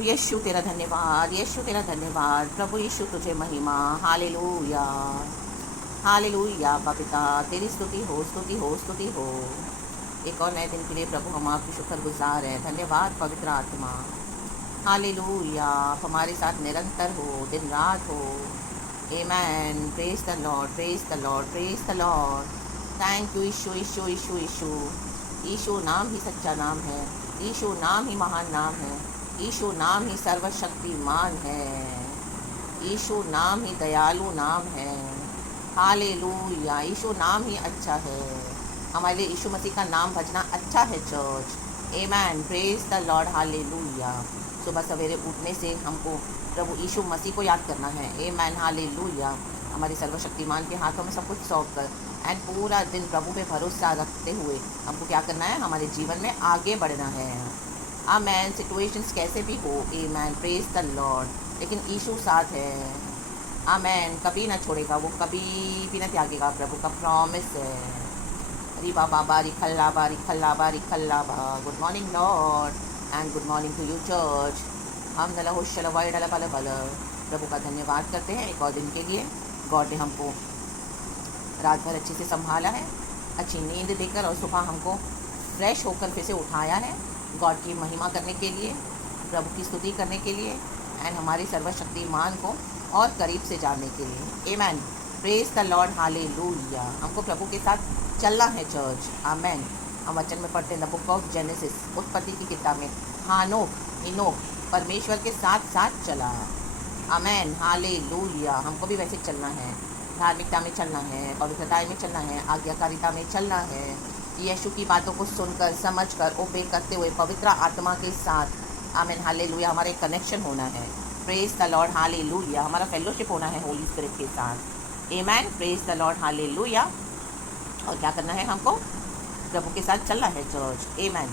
यीशु तेरा धन्यवाद, यीशु तेरा धन्यवाद, प्रभु यीशु तुझे महिमा। Hallelujah, hallelujah. पिता तेरी स्तुति हो, स्तुति हो, स्तुति हो। एक और नए दिन के लिए प्रभु हम आपकी शुक्रगुजार हैं। धन्यवाद पवित्र आत्मा। हालेलुया, आप हमारे साथ निरंतर हो, दिन रात हो। Amen. Praise the Lord, praise the Lord, praise the Lord. Thank you Yeshu, Yeshu, Yeshu, Yeshu. Yeshu नाम ही सच्चा नाम है, यीशु नाम ही महान नाम है, यीशु नाम ही सर्वशक्तिमान है, यीशु नाम ही दयालु नाम है। हालेलुया, यीशु नाम ही अच्छा है। हमारे लिए यीशु मसीह का नाम भजना अच्छा है church. Amen. Praise the Lord. Hallelujah. सुबह सवेरे उठने से हमको प्रभु यीशु मसीह को याद करना है। आमेन। हालेलुया। हमारे सर्वशक्तिमान के हाथों में सब कुछ सौंप कर एंड पूरा दिन प्रभु पे भरोसा रखते हुए हमको क्या करना है, हमारे जीवन में आगे बढ़ना है। आमेन। सिचुएशंस कैसे भी हो, आमेन, प्रेज द लॉर्ड, लेकिन यीशु साथ है। आमेन। कभी ना छोड़ेगा, वो कभी भी ना त्यागेगा, प्रभु का प्रॉमिस है। रिबा बाबा रिखल्ला बा रिखल्ला बा रिखल्ला बा। Good morning Lord and good morning to you church. हम नला होशल वाई डला बल बल। प्रभु का धन्यवाद करते हैं एक और दिन के लिए। गॉड ने हमको रात भर अच्छे से संभाला है, अच्छी नींद देकर, और सुबह हमको फ्रेश होकर फिर से उठाया है गॉड की महिमा करने के लिए, प्रभु की स्तुति करने के लिए एंड हमारे सर्वशक्तिमान को और करीब से जानने के लिए। Amen. Praise the Lord. Hallelujah. हमको प्रभु के साथ चलना है चर्च। आमेन। हम वचन में पढ़ते हैं द बुक ऑफ जेनेसिस, उत्पत्ति की किताब में, इनोक परमेश्वर के साथ साथ चला। आमेन। हालेलुया। हमको भी वैसे चलना है, धार्मिकता में चलना है, पवित्रता में चलना है, आज्ञाकारिता में चलना है, यीशु की बातों को सुनकर समझकर ओबे करते हुए पवित्र आत्मा के साथ। आमेन। हालेलुया। हमारा एक कनेक्शन होना है। Praise the Lord. हालेलुया। हमारा फेलोशिप होना है होली स्पिरिट के साथ। Amen. Praise the Lord. Hallelujah. और क्या करना है, हमको प्रभु के साथ चलना है चर्च। आमेन।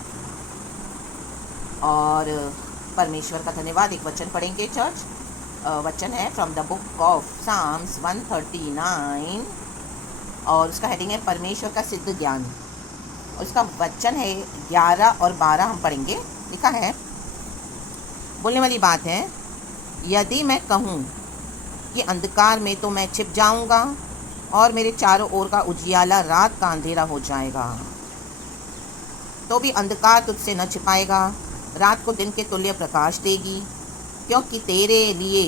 और परमेश्वर का धन्यवाद। एक वचन पढ़ेंगे चर्च। वचन है from the book of Psalms 139 और उसका हेडिंग है परमेश्वर का सिद्ध ज्ञान। और उसका वचन है 11 और 12 हम पढ़ेंगे। लिखा है, बोलने वाली बात है, यदि मैं कहूँ कि अंधकार में तो मैं छिप जाऊँगा और मेरे चारों ओर का उजियाला रात का अंधेरा हो जाएगा, तो भी अंधकार तुझसे न छिपाएगा, रात को दिन के तुल्य प्रकाश देगी, क्योंकि तेरे लिए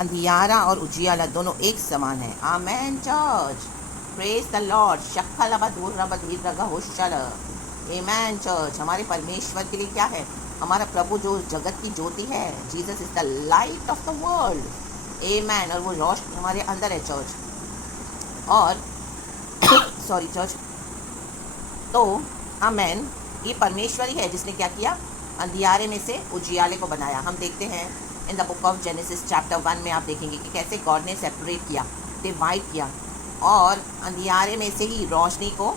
अंधियारा और उजियाला दोनों एक समान है। Amen church. Praise the Lord. शक्खलबा दूर रब धीर रगा होशल। आमेन चर्च। हमारे परमेश्वर के लिए क्या है, हमारा प्रभु जो जगत की ज्योति है, Jesus is the light of the world. Amen. और वो रोशनी हमारे अंदर है चर्च। और सॉरी चर्च। तो आमेन, ये परमेश्वर ही है जिसने क्या किया, अंधियारे में से उजियाले को बनाया। हम देखते हैं इन the book of genesis chapter 1 में आप देखेंगे कि कैसे गॉड ने सेपरेट किया, डिवाइड किया और अंधियारे में से ही रोशनी को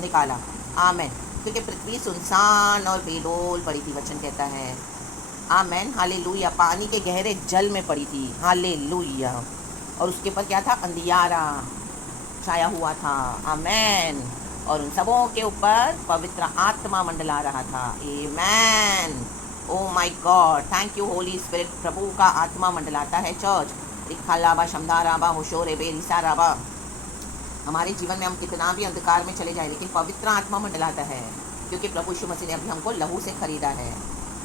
निकाला। आमेन। क्योंकि पृथ्वी सुनसान और बेडोल पड़ी थी, वचन कहता है। आमेन। हालेलुया। पानी के गहरे जल में पड़ी थी। हालेलुया। और उसके ऊपर क्या था, अंधियारा छाया हुआ था। आमेन। और उन सबों के ऊपर पवित्र आत्मा मंडला रहा था। Amen. Oh my God, thank you Holy Spirit. प्रभु का आत्मा मंडलाता है चर्च। रिखालाबा शमदाराबा होशोरे बेरिसाराबा। हमारे जीवन में हम कितना भी अंधकार में चले जाए, लेकिन पवित्र आत्मा मंडलाता है, क्योंकि प्रभु यीशु मसीह ने अभी हमको लहू से खरीदा है।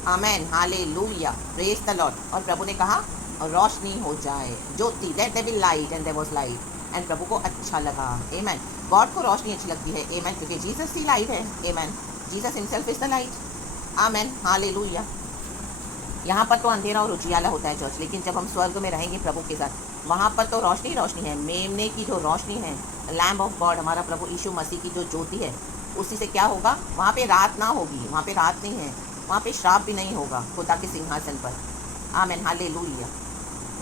Amen. Hallelujah. Praise the lord. और प्रभु ने कहा रोशनी हो जाए, ज्योति, let there be light, and there was light. And प्रभु को अच्छा लगा। आमेन। गॉड को रोशनी अच्छी लगती है। आमेन। क्योंकि जीसस ही लाइट है। Amen. Jesus himself is the light. Amen. Hallelujah. यहाँ पर तो अंधेरा और उजियाला होता है चर्च, लेकिन जब हम स्वर्ग में रहेंगे प्रभु के साथ, वहाँ पर तो रोशनी रोशनी है। मेमने की जो रोशनी है, लैम्ब ऑफ गॉड, हमारा प्रभु यीशु मसीह की जो ज्योति है, उसी से क्या होगा, वहाँ पे रात ना होगी। वहाँ पे रात नहीं है, वहाँ पे श्राप भी नहीं होगा खुदा के सिंहासन पर। आमेन। हालेलुया।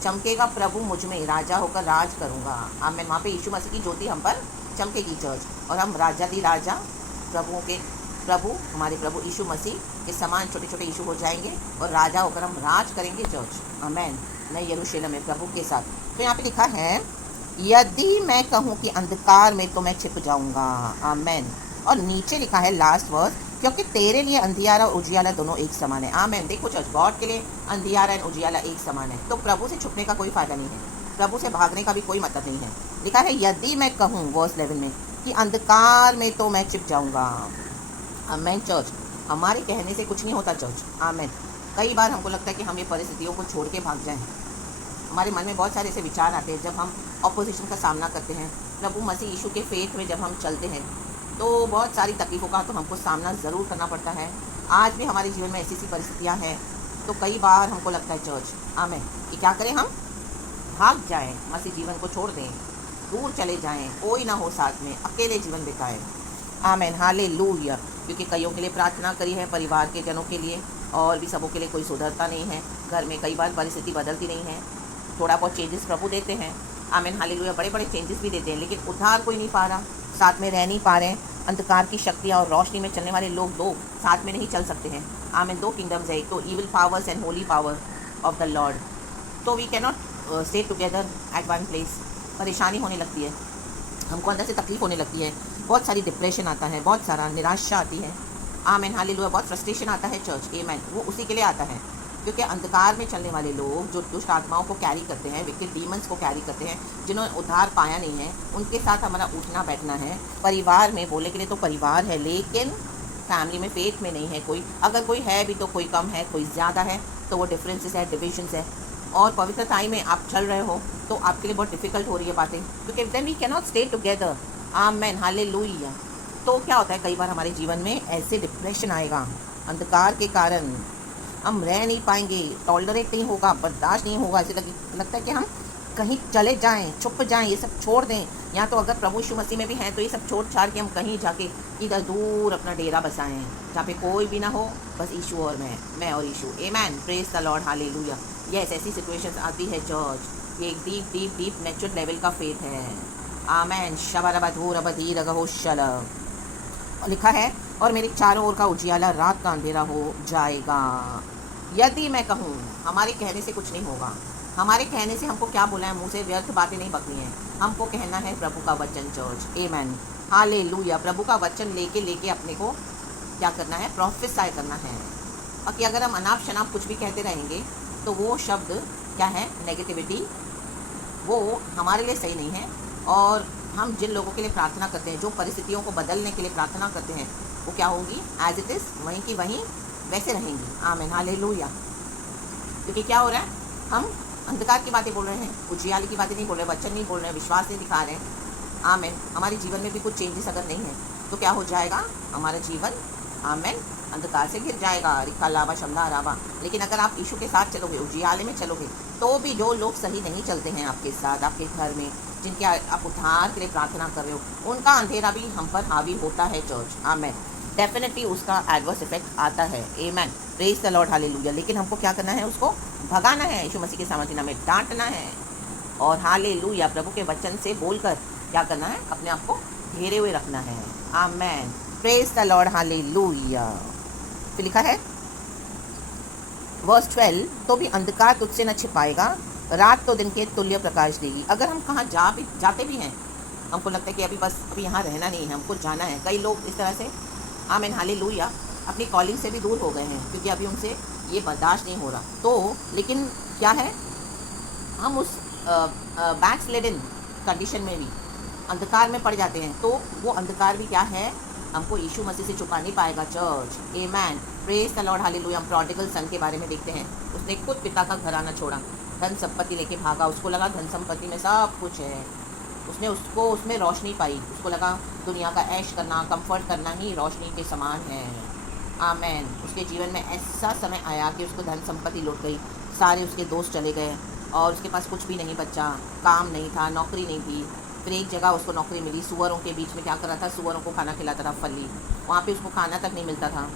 चमकेगा प्रभु मुझ में, राजा होकर राज करूँगा। आमेन। वहाँ पे यीशु मसीह की ज्योति हम पर चमकेगी चर्च, और हम राजा दी राजा, प्रभु हमारे प्रभु यीशु मसीह के समान छोटे छोटे यीशु हो जाएंगे और राजा होकर हम राज करेंगे चर्च। आमेन। नए यरूशलेम में प्रभु के साथ। तो यहाँ पे लिखा है, यदि मैं कहूँ कि अंधकार में तो मैं छिप जाऊँगा। आमेन। और नीचे लिखा है लास्ट वर्ड, क्योंकि तेरे लिए अंधियारा और उजियाला दोनों एक समान है। आमेन। देखो चर्च, गॉड के लिए अंधियारा एंड उजियाला एक समान है। तो प्रभु से छुपने का कोई फ़ायदा नहीं है, प्रभु से भागने का भी कोई मतलब नहीं है। लिखा है यदि मैं कहूँ वर्स 11 में कि अंधकार में तो मैं छिप जाऊँगा। आमेन चर्च, हमारे कहने से कुछ नहीं होता चर्च। आमेन। कई बार हमको लगता है कि हम ये परिस्थितियों को छोड़ के भाग जाएं। हमारे मन में बहुत सारे ऐसे विचार आते हैं जब हम ऑपोजिशन का सामना करते हैं। प्रभु मसीह यीशु के फेथ में जब हम चलते हैं तो बहुत सारी तकलीफ़ों का तो हमको सामना ज़रूर करना पड़ता है। आज भी हमारे जीवन में ऐसी सी परिस्थितियाँ हैं, तो कई बार हमको लगता है चर्च, आमेन, कि क्या करें, हम भाग जाएं, मसीह जीवन को छोड़ दें, दूर चले जाएं, कोई ना हो साथ में, अकेले जीवन बिताएं। आमेन, हालेलुया। क्योंकि कईयों के लिए प्रार्थना करी है, परिवार के जनों के लिए, और भी सबों के लिए कोई सुधरता नहीं है। घर में कई बार परिस्थिति बदलती नहीं है, थोड़ा बहुत चेंजेस प्रभु देते हैं। आमेन, हालेलुया। बड़े बड़े चेंजेस भी देते हैं, लेकिन उद्धार कोई नहीं पा रहा, साथ में रह नहीं पा रहे। अंधकार की शक्तियाँ और रोशनी में चलने वाले लोग दो साथ में नहीं चल सकते हैं। आमेन। दो किंगडम्स है, एक तो evil powers and holy power of the lord. तो we can not stay together at one place. परेशानी होने लगती है, हमको अंदर से तकलीफ होने लगती है, बहुत सारी डिप्रेशन आता है, बहुत सारा निराशा आती है। Amen, hallelujah. बहुत फ्रस्ट्रेशन आता है चर्च। आमेन। वो उसी के लिए आता है क्योंकि अंधकार में चलने वाले लोग जो दुष्ट आत्माओं को कैरी करते हैं, विकेट डीमंस को कैरी करते हैं, जिन्होंने उद्धार पाया नहीं है, उनके साथ हमारा उठना बैठना है। परिवार में बोले के लिए तो परिवार है, लेकिन फैमिली में फेथ में नहीं है कोई। अगर कोई है भी तो कोई कम है, कोई ज़्यादा है, तो वो डिफरेंसेस है, डिविजन्स है। और पवित्रताई में आप चल रहे हो तो आपके लिए बहुत डिफिकल्ट हो रही है बातें, क्योंकि then we can not stay टुगेदर। Amen, hallelujah. तो क्या होता है, कई बार हमारे जीवन में ऐसे डिप्रेशन आएगा, अंधकार के कारण हम रह नहीं पाएंगे, टॉलरेट नहीं होगा, बर्दाश्त नहीं होगा। ऐसे लगता है कि हम कहीं चले जाएं, छुप जाएं, ये सब छोड़ दें। या तो अगर प्रभु यीशु मसीह में भी हैं तो ये सब छोड़ छाड़ के हम कहीं जाके इधर दूर अपना डेरा बसाएं, जहाँ पे कोई भी ना हो, बस यीशु और मैं और Yeshu. Amen, praise the Lord, hallelujah. Yes, ऐसी सिचुएशंस आती है चर्च। ये एक deep deep deep natural level का फेथ है। आमेन। शबरबधूरबधीरगहोशल। लिखा है, और मेरे चारों ओर का उजियाला रात का अंधेरा हो जाएगा। यदि मैं कहूँ, हमारे कहने से कुछ नहीं होगा। हमारे कहने से हमको क्या बोला है, मुँह से व्यर्थ बातें नहीं बकनी है, हमको कहना है प्रभु का वचन चर्च। आमेन, हालेलुया। प्रभु का वचन लेके अपने को क्या करना है, प्रोफेसाई करना है। और कि अगर हम अनाप शनाप कुछ भी कहते रहेंगे तो वो शब्द क्या है, नेगेटिविटी, वो हमारे लिए सही नहीं है। और हम जिन लोगों के लिए प्रार्थना करते हैं, जो परिस्थितियों को बदलने के लिए प्रार्थना करते हैं, वो क्या होंगी, एज इट इज़, वहीं की वहीं वैसे रहेंगी। आमेन, हालेलुया। क्योंकि क्या हो रहा है, हम अंधकार की बातें बोल रहे हैं, उजियाले की बातें नहीं बोल रहे, वचन नहीं बोल रहे, विश्वास नहीं दिखा रहे हैं। आमेन। हमारे जीवन में भी कुछ चेंजेस अगर नहीं है तो क्या हो जाएगा, हमारा जीवन, आमेन, अंधकार से घिर जाएगा। रिखा लावा शमला रावा। लेकिन अगर आप यीशु के साथ चलोगे, उजियाले में चलोगे, तो भी जो लोग सही नहीं चलते हैं आपके साथ, आपके घर में, जिनके आप उद्धार के लिए प्रार्थना कर रहे हो, उनका अंधेरा भी हम पर हावी होता है चर्च। आमेन। डेफिनेटली उसका एडवर्स इफेक्ट आता है। आमेन, प्रेज द लॉर्ड, हालेलुया। लेकिन हमको क्या करना है, उसको भगाना है, यीशु मसीह के सामर्थ्य नाम में डांटना है, और हालेलुया प्रभु के वचन से बोलकर क्या करना है, अपने आप को घेरे हुए रखना है। आमेन, प्रेज द लॉर्ड, हालेलुया। तो लिखा है वर्स 12, तो भी अंधकार तुझसे न छिपाएगा, रात तो दिन के तुल्य प्रकाश देगी। अगर हम कहाँ जाते भी हैं, हमको लगता है कि अभी यहाँ रहना नहीं है, हमको जाना है। कई लोग इस तरह से, आमेन, हालेलुया, अपनी कॉलिंग से भी दूर हो गए हैं, क्योंकि अभी उनसे ये बर्दाश्त नहीं हो रहा। तो लेकिन क्या है, हम उस बैकस्लेडन कंडीशन में भी अंधकार में पड़ जाते हैं, तो वो अंधकार भी क्या है, हमको यीशु मसीह से छुपा नहीं पाएगा church. Amen, praise the Lord, hallelujah. हम प्रोडिगल सन के बारे में देखते हैं, उसने खुद पिता का घराना छोड़ा, धन संपत्ति लेके भागा। उसको लगा धन संपत्ति में सब कुछ है, उसमें रोशनी पाई, उसको लगा दुनिया का ऐश करना, कंफर्ट करना ही रोशनी के समान है। आमेन। उसके जीवन में ऐसा समय आया कि उसको धन संपत्ति लुट गई, सारे उसके दोस्त चले गए और उसके पास कुछ भी नहीं बचा, काम नहीं था, नौकरी नहीं थी। फिर एक जगह उसको नौकरी मिली, सुअरों के बीच में क्या कर रहा था, सुअरों को खाना खिलाता था, फली। वहाँ पे उसको खाना तक नहीं मिलता था,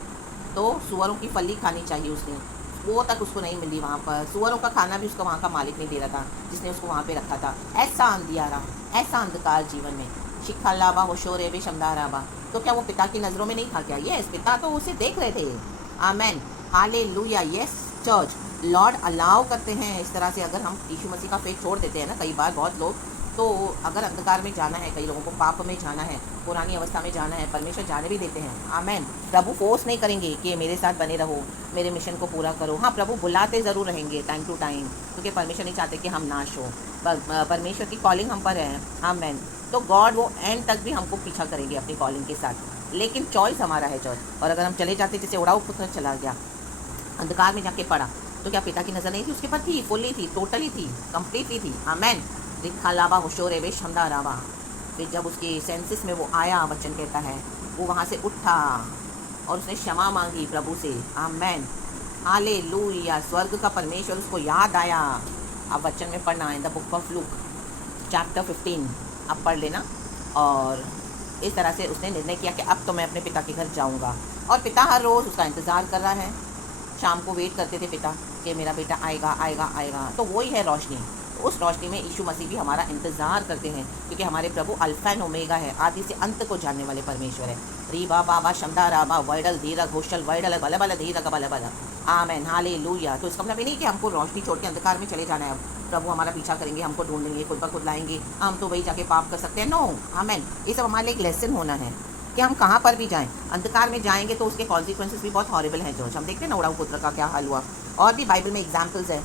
तो सुअरों की फली खानी चाहिए उसने, वो तक उसको नहीं मिली वहाँ पर। सुअरों का खाना भी उसको वहाँ का मालिक नहीं दे रहा था, जिसने उसको वहाँ पे रखा था। ऐसा अंधियारा, ऐसा अंधकार जीवन में। शिखा लाबा होशोरे बे शमदाराबा। तो क्या वो पिता की नज़रों में नहीं था क्या? यस, पिता तो उसे देख रहे थे। Amen, hallelujah. Yes church, lord allow करते हैं इस तरह से। अगर हम यीशु मसीह का फेथ छोड़ देते हैं ना, कई बार बहुत लोग तो अगर अंधकार में जाना है, कई लोगों को पाप में जाना है, पुरानी अवस्था में जाना है, परमेश्वर जाने भी देते हैं। आमेन। प्रभु फोर्स नहीं करेंगे कि मेरे साथ बने रहो, मेरे मिशन को पूरा करो। हाँ, प्रभु बुलाते ज़रूर रहेंगे टाइम टू टाइम, क्योंकि परमेश्वर नहीं चाहते कि हम नाश हो। परमेश्वर की कॉलिंग हम पर है। आमेन। तो गॉड वो एंड तक भी हमको पीछा करेंगे अपनी कॉलिंग के साथ, लेकिन चॉइस हमारा है चॉइस। और अगर हम चले जाते, जैसे उड़ाऊ पुत्र चला गया, अंधकार में जाके पड़ा, तो क्या पिता की नज़र नहीं थी उसके पर? थी, फुल्ली थी, टोटली थी, कंप्लीटली थी। आमेन। रिखा लाबा होशोर एवे शमदा राबा। फिर जब उसके सेंसिस में वो आया, वचन कहता है वो वहाँ से उठा और उसने क्षमा मांगी प्रभु से। आमेन। हालेलुया। स्वर्ग का परमेश्वर उसको याद आया। अब वचन में पढ़ना है, the book of Luke chapter 15 अब पढ़ लेना। और इस तरह से उसने निर्णय किया कि अब तो मैं अपने पिता के घर जाऊंगा। और पिता हर रोज़ उसका इंतज़ार कर रहा है। शाम को वेट करते थे पिता कि मेरा बेटा आएगा आएगा आएगा। तो वही है रोशनी। तो उस रोशनी में यीशु मसीह भी हमारा इंतज़ार करते हैं, क्योंकि हमारे प्रभु अल्फा एंड ओमेगा है, आदि से अंत को जानने वाले परमेश्वर है। रीबा बाबा शमदा राबा वैडल धीरा घोषल वैडल बल बल धीरा बल बल। आमेन। हालेलुया। तो इसका मतलब ये नहीं कि हमको रोशनी छोड़ के अंधकार में चले जाना है। प्रभु हमारा पीछा करेंगे, हमको ढूंढेंगे, खुद ब खुद लाएंगे, हम तो वही जाके पाप कर सकते हैं। नो। आमेन। ये सब हमारे लिए एक लेसन होना है कि हम कहाँ पर भी जाएं, अंधकार में जाएंगे तो उसके कॉन्सिक्वेंसेस भी बहुत हॉरिबल हैं। जो हम देखते हैं ना, उड़ाऊ पुत्र का क्या हाल हुआ। और भी बाइबल में एग्जाम्पल्स है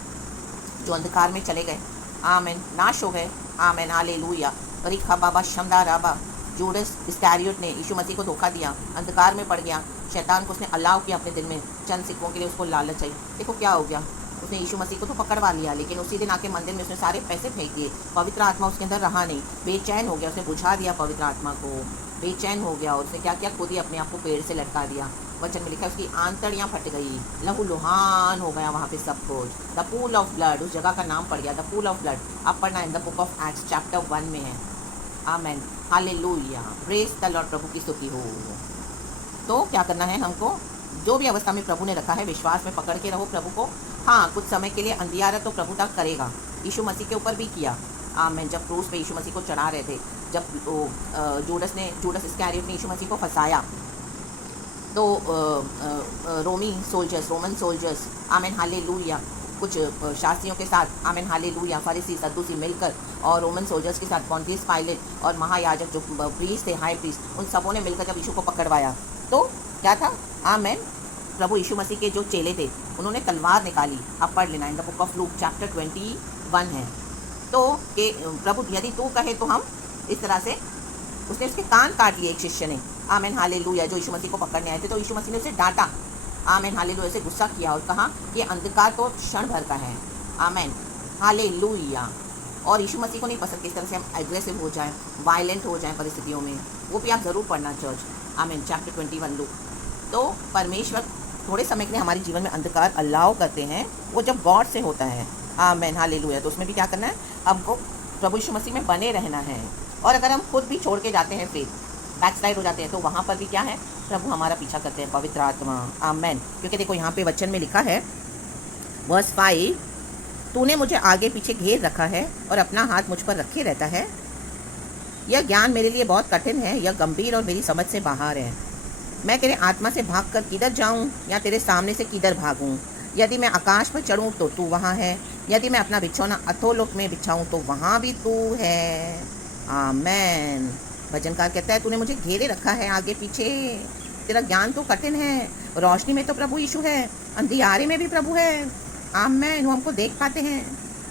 जो अंधकार में चले गए, आमेन, नाश हो गए। आमेन। हालेलुया। रिखा बाबा शमदा राबा। जूडस इस्करियोट ने यीशु मसीह को धोखा दिया, अंधकार में पड़ गया। शैतान को उसने अलाउ किया अपने दिल में, चंद सिक्कों के लिए उसको लालच आई। देखो क्या हो गया, उसने यीशु मसीह को तो पकड़वा लिया, लेकिन उसी दिन आके मंदिर में उसने सारे पैसे फेंक दिए। पवित्र आत्मा उसके अंदर रहा नहीं, बेचैन हो गया। उसने बुझा दिया पवित्र आत्मा को, बेचैन हो गया। और उसने क्या किया, खुद ही अपने आप को पेड़ से लटका दिया। वचन में लिखा है उसकी आंतड़ियाँ फट गई, लहू लुहान हो गया वहाँ पे सब कुछ। द पूल ऑफ ब्लड, उस जगह का नाम पड़ गया द पूल ऑफ ब्लड। अब पढ़ना in the book of Acts chapter 1 में है। Amen. Hallelujah. Praise the lord. प्रभु की स्तुति हो। तो क्या करना है हमको, जो भी अवस्था में प्रभु ने रखा है, विश्वास में पकड़ के रहो प्रभु को। हाँ, कुछ समय के लिए अंधियारा तो प्रभु तक करेगा। यीशु मसीह के ऊपर भी किया। आमेन। जब क्रूस पे यीशु मसीह को चढ़ा रहे थे, जब जूडस इस्करियोट ने यीशु मसीह को फंसाया, तो रोमन सोल्जर्स, आमेन हालेलुया, कुछ शास्त्रियों के साथ, आमेन हालेलुया, फरीसी सद्दूसी मिलकर, और रोमन सोल्जर्स के साथ पॉन्टियस पायलट और महायाजक जो प्रीस्ट थे, हाई प्रीस्ट, उन सबों ने मिलकर जब यीशु को पकड़वाया, तो क्या था, आमेन, प्रभु यीशु मसीह के जो चेले थे उन्होंने तलवार निकाली। अब पढ़ लेना, इन the book of Luke chapter 21 है। तो कि प्रभु यदि तू कहे तो हम इस तरह से, उसने उसके कान काट लिए एक शिष्य ने। Amen hallelujah. जो यीशु मसीह को पकड़ने आए थे, तो यीशु मसीह ने उसे डांटा। Amen hallelujah. से गुस्सा किया और कहा कि अंधकार तो क्षण भर का है। Amen hallelujah. और यीशु मसीह को नहीं पसंद किस तरह से हम एग्रेसिव हो जाएं, वायलेंट हो जाएं परिस्थितियों में। वो भी आप ज़रूर पढ़ना चर्च। आमेन चैप्टर 21 लूक। तो परमेश्वर थोड़े समय के लिए हमारे जीवन में अंधकार अलाउ करते हैं, वो जब गॉड से होता है। Amen hallelujah. तो उसमें भी क्या करना है, हमको प्रभु यीशु मसीह में बने रहना है। और अगर हम खुद भी छोड़ के जाते हैं, फिर बैकस्लाइड हो जाते हैं, तो वहाँ पर भी क्या है, प्रभु हमारा पीछा करते हैं, पवित्र आत्मा। आमेन। क्योंकि देखो यहाँ पे वचन में लिखा है वर्स 5, तूने मुझे आगे पीछे घेर रखा है और अपना हाथ मुझ पर रखे रहता है। यह ज्ञान मेरे लिए बहुत कठिन है, यह गंभीर और मेरी समझ से बाहर है। मैं तेरे आत्मा से भागकर किधर जाऊँ या तेरे सामने से किधर भागूँ। यदि मैं आकाश पर चढ़ूँ तो तू वहाँ है, यदि मैं अपना बिछौना अधोलोक में बिछाऊँ तो वहाँ भी तू है। आमेन। भजनकार कहता है तूने मुझे घेरे रखा है आगे पीछे, तेरा ज्ञान तो कठिन है। रोशनी में तो प्रभु यीशु है, अंधियारे में भी प्रभु है। आमेन। वो हमको देख पाते हैं।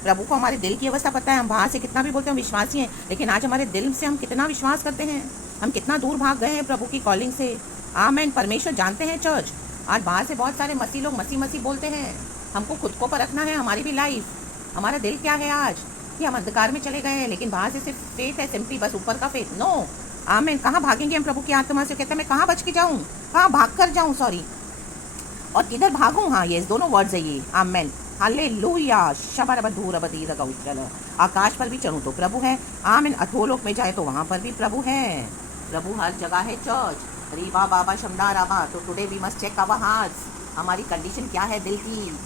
प्रभु को हमारे दिल की अवस्था पता है। हम बाहर से कितना भी बोलते हैं हम विश्वासी हैं, लेकिन आज हमारे दिल से हम कितना विश्वास करते हैं, हम कितना दूर भाग गए हैं प्रभु की कॉलिंग से। आमेन। परमेश्वर जानते हैं चर्च। आज बाहर से बहुत सारे मसीह लोग मसीह मसीह बोलते हैं। हमको खुद को परखना है, हमारी भी लाइफ, हमारा दिल क्या है आज, कि हम अंधकार में चले गए हैं, लेकिन बाहर से सिर्फ फेथ है, सिंपली बस ऊपर का फेथ। नो। आमेन। कहाँ भागेंगे हम प्रभु की आत्मा से। कहते हैं मैं कहाँ बच के जाऊँ, कहाँ भाग कर जाऊँ, सॉरी, और किधर भागूँ। हाँ, ये दोनों वर्ड्स है ये। Amen hallelujah. शबरबधूरबधीरगौचल। आकाश पर भी चढ़ूँ तो प्रभु है। आमेन। अधोलोक में जाए तो वहाँ पर भी प्रभु है। प्रभु हर जगह है चर्च। रीबा बाबा शमदा राबा। तो today we must check our hearts. हमारी कंडीशन क्या है दिल की,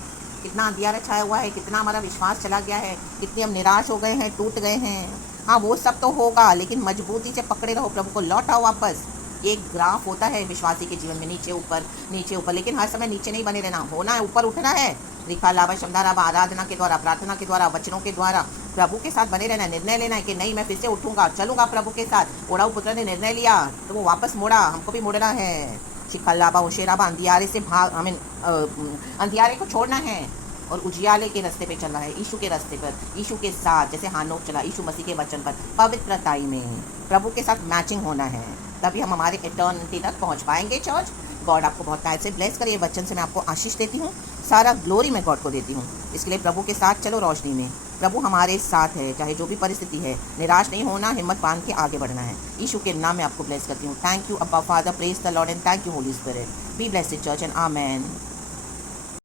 कितना अंधियारा छाया हुआ है, कितना हमारा विश्वास चला गया है, कितने हम निराश हो गए हैं, टूट गए हैं। हाँ, वो सब तो होगा, लेकिन मजबूती से पकड़े रहो प्रभु को, लौटाओ वापस। एक ग्राफ होता है विश्वासी के जीवन में, नीचे ऊपर, लेकिन हर समय नीचे नहीं बने रहना, होना है ऊपर उठना है। रिखा लाभा शमदा राबा। आराधना के द्वारा, प्रार्थना के द्वारा, वचनों के द्वारा, प्रभु के साथ बने रहना, निर्णय लेना है कि नहीं मैं फिर से उठूंगा, चलूंगा प्रभु के साथ। ओढ़ाऊ पुत्र ने निर्णय लिया तो वो वापस मुड़ा, हमको भी मुड़ना है। शिखलाबा होशेराबा, अंधियारे से भाग, अंधियारे को छोड़ना है और उजियाले के रास्ते पे चलना है, यीशु के रास्ते पर, यीशु के साथ, जैसे हानोक चला यीशु मसीह के वचन पर, पवित्रताई में प्रभु के साथ मैचिंग होना है, तभी हम हमारे इटर्निटी तक पहुंच पाएंगे। चर्च, गॉड आपको बहुत टाइम से ब्लेस करे। वचन से मैं आपको आशीष देती हूँ, सारा ग्लोरी मैं गॉड को देती हूँ। इसके लिए प्रभु के साथ चलो रोशनी में, प्रभु हमारे साथ है, चाहे जो भी परिस्थिति है, निराश नहीं होना, हिम्मत बांध के आगे बढ़ना है। यीशु के नाम में आपको ब्लेस करती हूँ। थैंक यू अब्बा father, praise the Lord and thank you Holy spirit. Be blessed church and amen.